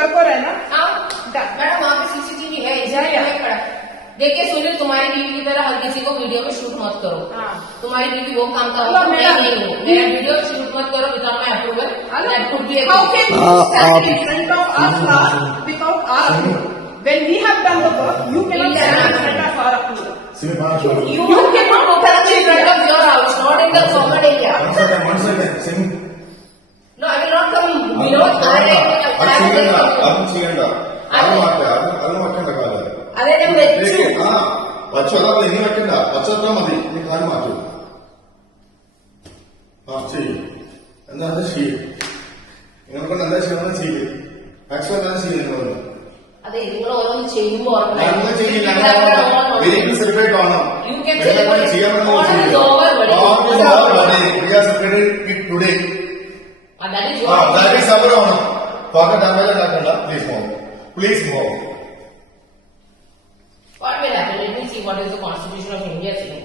वर्क हो रहा है ना? मैडम वहाँ पे CCTV है, इसलिए खड़ा। देखिए सुनील, तुम्हारी बीवी की तरह हर किसी को वीडियो में शूट मत करो। तुम्हारी बीवी वो काम का मेरा वीडियो शूट मत करो without my approval. That could be How can you stand in front of us without our approval? When we have done the work, you cannot stand in front of our approval. You cannot open in front of your house, not in the common area. One second. No, I will not come below. അതെ ഞാൻ വെച്ചു. പച്ചവെള്ളം ഇനി വെക്കണ്ട, പച്ചവെള്ളം മതി. ഇനി കാല് മാറ്റൂ. ചെയ്യും. എന്താ ചെയ്യും? നിങ്ങളെ കൊണ്ട് എന്താ ചെയ്യണമെന്ന് ചെയ്യും. മാക്സിമം എന്താ ചെയ്യും നിങ്ങളൊന്ന്. അതെ, നിങ്ങൾ ഓരോന്ന് ചെയ്യുമ്പോ ഞങ്ങൾ ചെയ്യില്ല. സെലിബ്രേറ്റ് ആവണം. ചെയ്യാൻ today. That is our Onam. Pocket damage ഉണ്ടാക്കണ്ട. Please move. What will happen? Let me see what is the Constitution of India saying.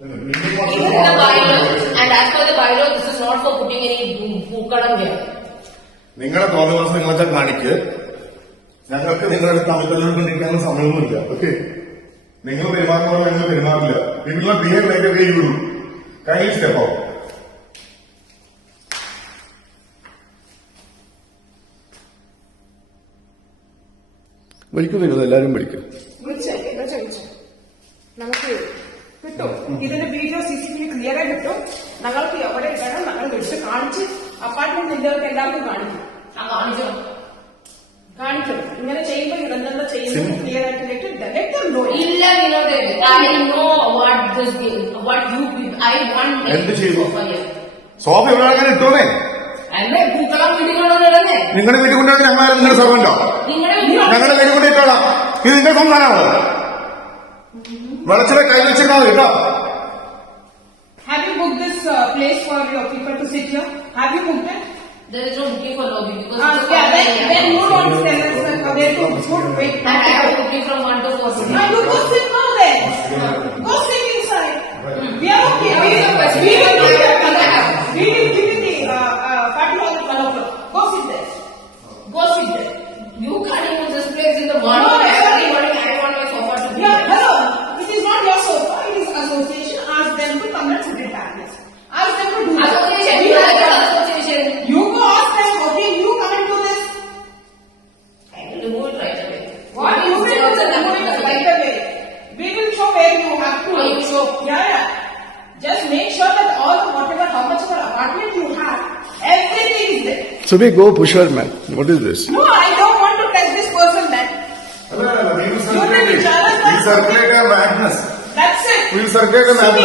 It is in the bylaw, and as per the bylaw, this is not for putting any പൂക്കളം here. നിങ്ങളെ തോന്നുന്ന നിങ്ങളെ കാണിക്ക്. ഞങ്ങൾക്ക് നിങ്ങളുടെ തമ്മിലൊന്നും സമയമൊന്നുമില്ല. ഓക്കെ, നിങ്ങൾ പെരുമാറുമ്പോൾ ഞങ്ങൾ പെരുമാറില്ല. നിങ്ങൾ behave like a way you do. Kindly step out. വിളിക്കും വരുന്നത് എല്ലാരും വിളിക്കും. നമുക്ക് കിട്ടും. ഇതിന്റെ വീഡിയോ CCTV ക്ലിയർ ആയി കിട്ടും. ഞങ്ങൾക്ക് എവിടെ ഇടണം ഞങ്ങൾ വിളിച്ച് കാണിച്ച് അപ്പാർട്ട്മെന്റ് ഇന്ത്യർക്ക് എല്ലാവർക്കും കാണിക്കും. കാണിക്കും. ഇങ്ങനെ ചെയ്യുമ്പോൾ ഇതെന്താ ചെയ്യുന്നത് ക്ലിയർ ആയിട്ട് ഇല്ല Vinod, I know what you I want. എന്ത് ചെയ്തു? സോഫ ഇവിടെ അങ്ങനെ ഇട്ടോന്നേ. അല്ലേ പൂക്കളം വീട്ടിൽ കൊണ്ടുവന്നിടന്നേ. നിങ്ങളുടെ വീട്ടിൽ കൊണ്ടുവന്ന് ഞങ്ങളാരും നിങ്ങളുടെ സർവന്റോ? ഞങ്ങളുടെ വീട്ടിൽ കൊണ്ടിട്ടോളാം. ഇത് നിന്റെ സ്വന്തമാണോ? വെളച്ചിലെ കൈ വെച്ചിരുന്നാൽ കേട്ടോ. Have you booked this place for your people to sit here? Have you booked it? There is no booking for lobby because then you don't tell us where to put. Wait, I have booking from 1 to 4. You go sit now then. Go sit inside. We are okay. We will give you the party hall at 1 o'clock. Go sit there. Go sit there. You can't use this place in the morning. No, I want my sofa to be. Yeah, hello. It is not your sofa. It is association. Ask them to come and sit it back. Ask them to do that. Association. You go ask them. Okay, you come and do this. I will remove it right away. What you will do right away. We will show where you have to. You show. Yeah. Just make sure that all whatever how much of an apartment you have, everything is there. So we go push her, man. What is this? No, I don't want to touch this person, man. We will circulate a madness. That's it. We will circulate a madness.